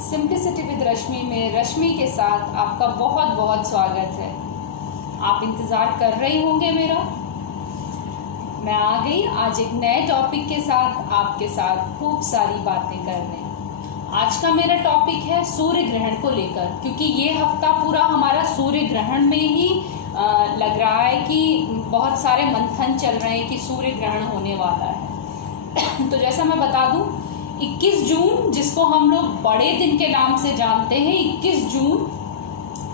Simplicity with रश्मि में रश्मि के साथ आपका बहुत बहुत स्वागत है। आप इंतज़ार कर रहे होंगे मेरा। मैं आ गई आज एक नए टॉपिक के साथ, आपके साथ खूब सारी बातें करने। आज का मेरा टॉपिक है सूर्य ग्रहण को लेकर, क्योंकि ये हफ्ता पूरा हमारा सूर्य ग्रहण में ही लग रहा है कि बहुत सारे मंथन चल रहे हैं कि सूर्य ग्रहण होने वाला है। तो जैसा मैं बता दूं, 21 जून जिसको हम लोग बड़े दिन के नाम से जानते हैं, 21 जून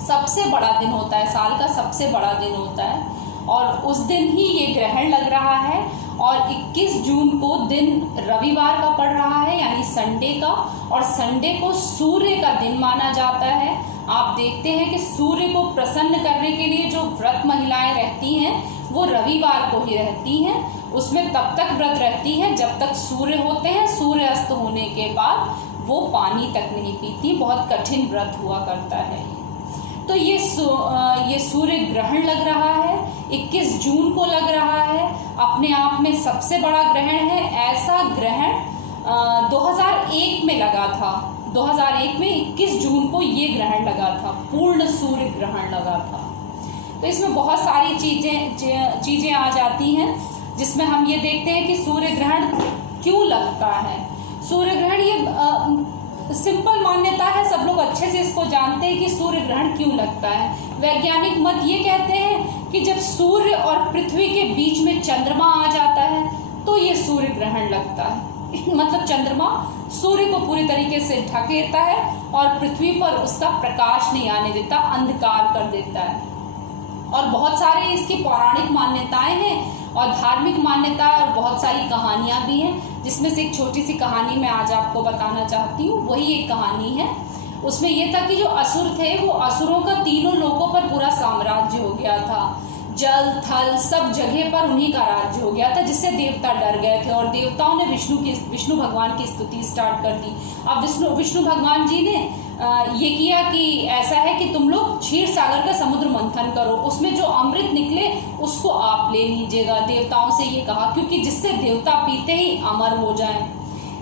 सबसे बड़ा दिन होता है, साल का सबसे बड़ा दिन होता है और उस दिन ही ये ग्रहण लग रहा है। और 21 जून को दिन रविवार का पड़ रहा है, यानी संडे का, और संडे को सूर्य का दिन माना जाता है। आप देखते हैं कि सूर्य को प्रसन्न करने के लिए जो व्रत महिलाएं रहती हैं वो रविवार को ही रहती हैं। उसमें तब तक व्रत रहती है जब तक सूर्य होते हैं। सूर्य अस्त होने के बाद वो पानी तक नहीं पीती। बहुत कठिन व्रत हुआ करता है। तो ये सूर्य ग्रहण लग रहा है, 21 जून को लग रहा है। अपने आप में सबसे बड़ा ग्रहण है। ऐसा ग्रहण 2001 में लगा था। 2001 में 21 जून को ये ग्रहण लगा था, पूर्ण सूर्य ग्रहण लगा था। तो इसमें बहुत सारी चीजें आ जाती हैं, जिसमें हम ये देखते हैं कि सूर्य ग्रहण क्यों लगता है। सूर्य ग्रहण ये सिंपल मान्यता है, सब लोग अच्छे से इसको जानते हैं कि सूर्य ग्रहण क्यों लगता है। वैज्ञानिक मत ये कहते हैं कि जब सूर्य और पृथ्वी के बीच में चंद्रमा आ जाता है तो ये सूर्य ग्रहण लगता है। मतलब चंद्रमा सूर्य को पूरी तरीके से ढक लेता है और पृथ्वी पर उसका प्रकाश नहीं आने देता, अंधकार कर देता है। और बहुत सारे इसकी पौराणिक मान्यताएं हैं और धार्मिक मान्यता और बहुत सारी कहानियां भी हैं, जिसमें से एक छोटी सी कहानी मैं आज आपको बताना चाहती हूँ। वही एक कहानी है। उसमें यह था कि जो असुर थे, वो असुरों का तीनों लोकों पर पूरा साम्राज्य हो गया था। जल थल सब जगह पर उन्हीं का राज्य हो गया था, जिससे देवता डर गए थे और देवताओं ने विष्णु भगवान की स्तुति स्टार्ट कर दी। अब विष्णु भगवान जी ने ये किया कि ऐसा है कि तुम लोग क्षीर सागर का समुद्र मंथन करो, उसमें जो अमृत निकले उसको आप ले लीजिएगा। देवताओं से ये कहा, क्योंकि जिससे देवता पीते ही अमर हो जाएं।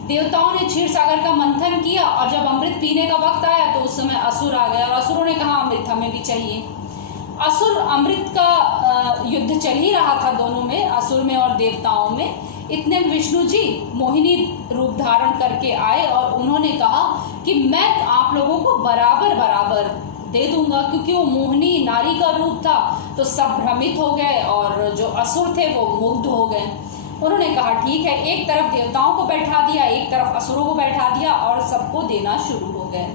देवताओं ने क्षीर सागर का मंथन किया और जब अमृत पीने का वक्त आया तो उस समय असुर आ गए और असुरों ने कहा अमृत हमें भी चाहिए। असुर अमृत का युद्ध चल ही रहा था दोनों में, असुर में और देवताओं में। इतने विष्णु जी मोहिनी रूप धारण करके आए और उन्होंने कहा कि मैं आप लोगों को बराबर बराबर दे दूंगा, क्योंकि वो मोहिनी नारी का रूप था। तो सब भ्रमित हो गए और जो असुर थे वो मुग्ध हो गए। उन्होंने कहा ठीक है, एक तरफ देवताओं को बैठा दिया, एक तरफ असुरों को बैठा दिया और सबको देना शुरू हो गए।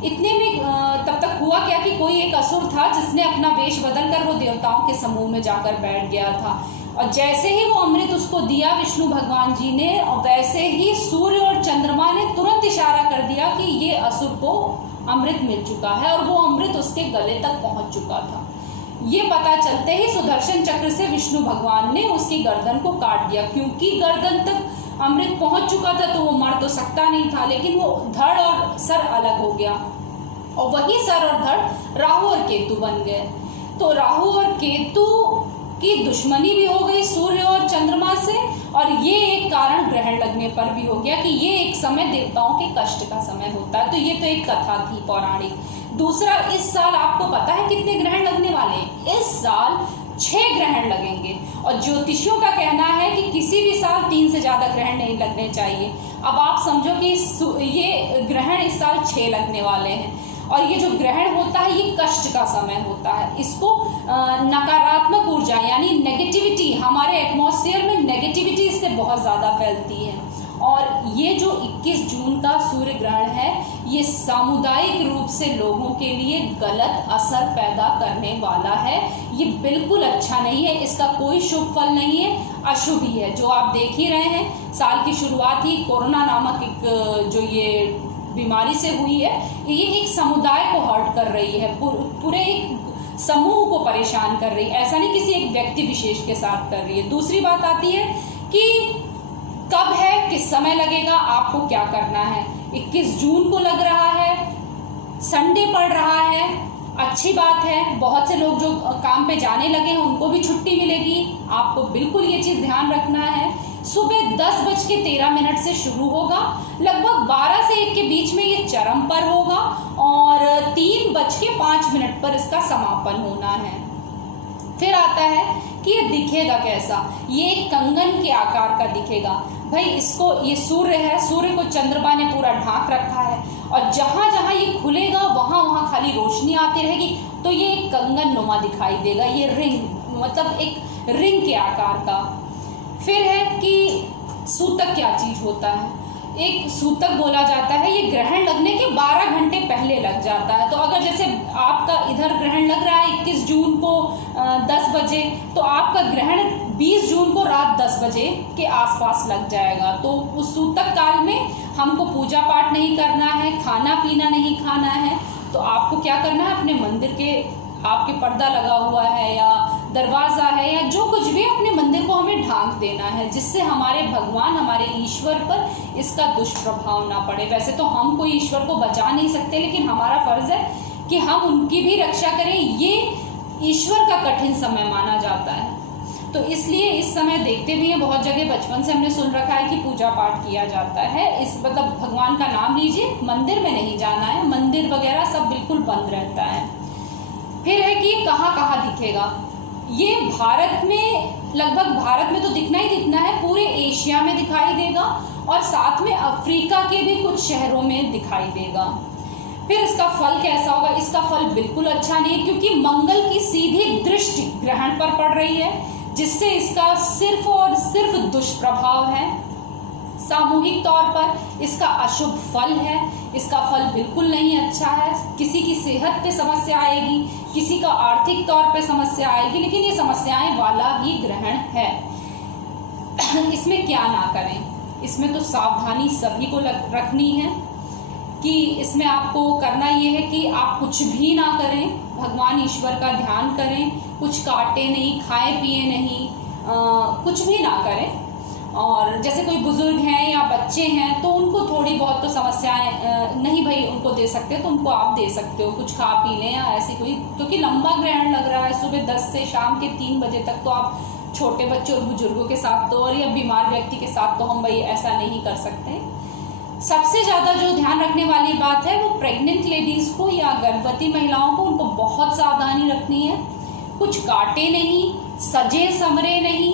इतने में तब तक हुआ क्या कि कोई एक असुर था जिसने अपना वेश बदलकर वो देवताओं के समूह में जाकर बैठ गया था। और जैसे ही वो अमृत उसको दिया विष्णु भगवान जी ने, और वैसे ही सूर्य और चंद्रमा ने तुरंत इशारा कर दिया कि ये असुर को अमृत मिल चुका है और वो अमृत उसके गले तक पहुंच चुका था। ये पता चलते ही सुदर्शन चक्र से विष्णु भगवान ने उसकी गर्दन को काट दिया। क्योंकि गर्दन तक अमृत पहुंच चुका था तो वो मर तो सकता नहीं था, लेकिन वो धड़ और सर अलग हो गया और वही सर और धड़ राहु और केतु बन गए। तो राहु और केतु की दुश्मनी भी हो गई सूर्य और चंद्रमा से, और ये एक कारण ग्रहण लगने पर भी हो गया कि ये एक समय देवताओं के कष्ट का समय होता है। तो ये तो एक कथा थी पौराणिक। दूसरा, इस साल आपको पता है कितने ग्रहण लगने वाले हैं? इस साल 6 ग्रहण लगेंगे और ज्योतिषियों का कहना है कि किसी भी साल 3 से ज्यादा ग्रहण नहीं लगने चाहिए। अब आप समझो कि ये ग्रहण इस साल 6 लगने वाले हैं। और ये जो ग्रहण होता है ये कष्ट का समय होता है। इसको नकारात्मक ऊर्जा यानी नेगेटिविटी, हमारे एटमॉस्फेयर में नेगेटिविटी इससे बहुत ज़्यादा फैलती है। और ये जो 21 जून का सूर्य ग्रहण है, ये सामुदायिक रूप से लोगों के लिए गलत असर पैदा करने वाला है। ये बिल्कुल अच्छा नहीं है, इसका कोई शुभ फल नहीं है, अशुभ ही है। जो आप देख ही रहे हैं, साल की शुरुआत ही कोरोना नामक एक जो ये बीमारी से हुई है, ये एक समुदाय को हर्ट कर रही है, पूरे एक समूह को परेशान कर रही है। ऐसा नहीं किसी एक व्यक्ति विशेष के साथ कर रही है। दूसरी बात आती है कि कब है, किस समय लगेगा, आपको क्या करना है। 21 जून को लग रहा है, संडे पड़ रहा है, अच्छी बात है। बहुत से लोग जो काम पे जाने लगे हैं उनको भी छुट्टी मिलेगी। आपको बिल्कुल ये चीज ध्यान रखना है। सुबह 10:13 से शुरू होगा, लगभग 12 से 1 के बीच में ये चरम पर होगा और 3:05 पर इसका समापन होना है। फिर आता है कि ये दिखेगा कैसा। ये कंगन के आकार का दिखेगा। भाई इसको, ये सूर्य है, सूर्य को चंद्रमा ने पूरा ढांक रखा है और जहां जहां ये खुलेगा वहां वहां खाली रोशनी आती रहेगी, तो ये एक कंगन नुमा दिखाई देगा। ये रिंग, मतलब एक रिंग के आकार का। फिर है कि सूतक क्या चीज होता है। एक सूतक बोला जाता है, ये ग्रहण लगने के 12 घंटे पहले लग जाता है। तो अगर जैसे आपका इधर ग्रहण लग रहा है 21 जून को 10 बजे, तो आपका ग्रहण 20 जून को रात 10 बजे के आसपास लग जाएगा। तो उस सूतक काल में हमको पूजा पाठ नहीं करना है, खाना पीना नहीं खाना है। तो आपको क्या करना है, अपने मंदिर के, आपके पर्दा लगा हुआ है या दरवाजा है या जो कुछ भी, अपने मंदिर को हमें ढांक देना है, जिससे हमारे भगवान, हमारे ईश्वर पर इसका दुष्प्रभाव ना पड़े। वैसे तो हम कोई ईश्वर को बचा नहीं सकते, लेकिन हमारा फर्ज है कि हम उनकी भी रक्षा करें। ये ईश्वर का कठिन समय माना जाता है, तो इसलिए इस समय देखते भी हैं, बहुत जगह बचपन से हमने सुन रखा है कि पूजा पाठ किया जाता है। इस मतलब भगवान का नाम लीजिए, मंदिर में नहीं जाना है, मंदिर वगैरह सब बिल्कुल बंद रहता है। फिर है कि कहाँ कहाँ दिखेगा। ये भारत में, लगभग भारत में तो दिखना ही दिखना है, पूरे एशिया में दिखाई देगा और साथ में अफ्रीका के भी कुछ शहरों में दिखाई देगा। फिर इसका फल कैसा होगा। इसका फल बिल्कुल अच्छा नहीं है, क्योंकि मंगल की सीधी दृष्टि ग्रहण पर पड़ रही है, जिससे इसका सिर्फ और सिर्फ दुष्प्रभाव है। सामूहिक तौर पर इसका अशुभ फल है। इसका फल बिल्कुल नहीं अच्छा है। किसी की सेहत पे समस्या आएगी, किसी का आर्थिक तौर पे समस्या आएगी, लेकिन ये समस्याएं वाला ही ग्रहण है। इसमें क्या ना करें, इसमें तो सावधानी सभी को रखनी है कि इसमें आपको करना ये है कि आप कुछ भी ना करें, भगवान ईश्वर का ध्यान करें, कुछ काटे नहीं, खाए पिए नहीं, कुछ भी ना करें। और जैसे कोई बुजुर्ग हैं या बच्चे हैं तो उनको थोड़ी बहुत तो समस्याएं नहीं भाई उनको दे सकते, तो उनको आप दे सकते हो, कुछ खा पी लें या ऐसी कोई, क्योंकि लंबा ग्रहण लग रहा है सुबह 10 से शाम के 3 बजे तक। तो आप छोटे बच्चों और बुजुर्गों के साथ तो, और या बीमार व्यक्ति के साथ तो हम भाई ऐसा नहीं कर सकते। सबसे ज़्यादा जो ध्यान रखने वाली बात है वो प्रेग्नेंट लेडीज़ को या गर्भवती महिलाओं को, उनको बहुत सावधानी रखनी है। कुछ काटे नहीं, सजे समरे नहीं,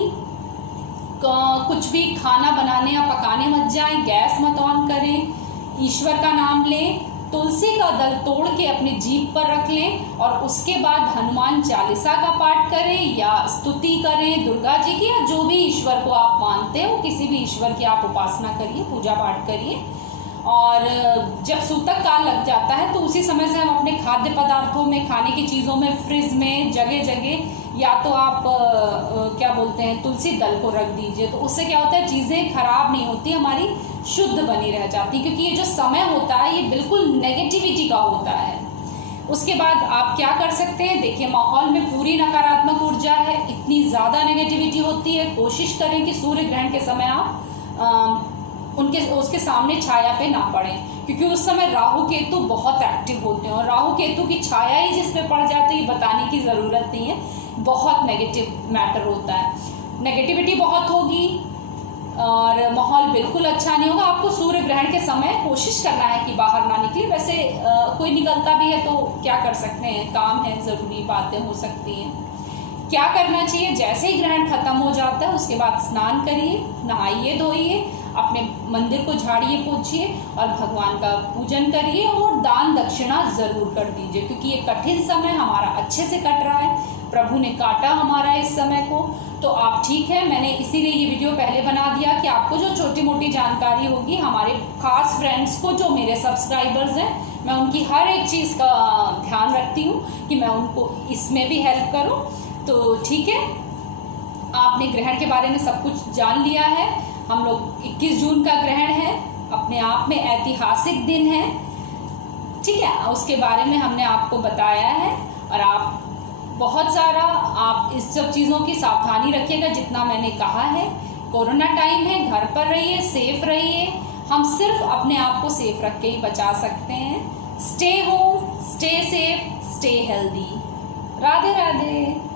कुछ भी खाना बनाने या पकाने मत जाएं, गैस मत ऑन करें, ईश्वर का नाम लें, तुलसी का दल तोड़ के अपने जीभ पर रख लें और उसके बाद हनुमान चालीसा का पाठ करें या स्तुति करें दुर्गा जी की, या जो भी ईश्वर को आप मानते हो, किसी भी ईश्वर की आप उपासना करिए, पूजा पाठ करिए। और जब सूतक काल लग जाता है तो उसी समय से हम अपने खाद्य पदार्थों में, खाने की चीज़ों में, फ्रिज में जगह जगह या तो आप क्या बोलते हैं, तुलसी दल को रख दीजिए। तो उससे क्या होता है, चीज़ें खराब नहीं होती, हमारी शुद्ध बनी रह जाती, क्योंकि ये जो समय होता है ये बिल्कुल नेगेटिविटी का होता है। उसके बाद आप क्या कर सकते हैं, देखिए माहौल में पूरी नकारात्मक ऊर्जा है, इतनी ज़्यादा नेगेटिविटी होती है, कोशिश करें कि सूर्य ग्रहण के समय आप उसके सामने छाया पे ना पड़े, क्योंकि उस समय राहु केतु बहुत एक्टिव होते हैं और राहु केतु की छाया ही जिस पे पड़ जाए तो ये बताने की ज़रूरत नहीं है, बहुत नेगेटिव मैटर होता है, नेगेटिविटी बहुत होगी और माहौल बिल्कुल अच्छा नहीं होगा। आपको सूर्य ग्रहण के समय कोशिश करना है कि बाहर ना निकले। वैसे कोई निकलता भी है तो क्या कर सकते हैं, काम है, ज़रूरी बातें हो सकती हैं। क्या करना चाहिए, जैसे ही ग्रहण खत्म हो जाता है उसके बाद स्नान करिए, नहाइए धोइए, अपने मंदिर को झाड़िए पोछिए और भगवान का पूजन करिए और दान दक्षिणा जरूर कर दीजिए, क्योंकि ये कठिन समय हमारा अच्छे से कट रहा है, प्रभु ने काटा हमारा इस समय को। तो आप ठीक है, मैंने इसीलिए ये वीडियो पहले बना दिया कि आपको जो छोटी मोटी जानकारी होगी, हमारे खास फ्रेंड्स को जो मेरे सब्सक्राइबर्स हैं, मैं उनकी हर एक चीज़ का ध्यान रखती हूँ कि मैं उनको इसमें भी हेल्प करूँ। तो ठीक है, आपने ग्रहण के बारे में सब कुछ जान लिया है। हम लोग 21 जून का ग्रहण है, अपने आप में ऐतिहासिक दिन है, ठीक है, उसके बारे में हमने आपको बताया है। और आप बहुत सारा आप इस सब चीज़ों की सावधानी रखिएगा जितना मैंने कहा है। कोरोना टाइम है, घर पर रहिए, सेफ रहिए, हम सिर्फ अपने आप को सेफ रख के ही बचा सकते हैं। Stay home, stay safe, stay healthy. Radhe Radhe.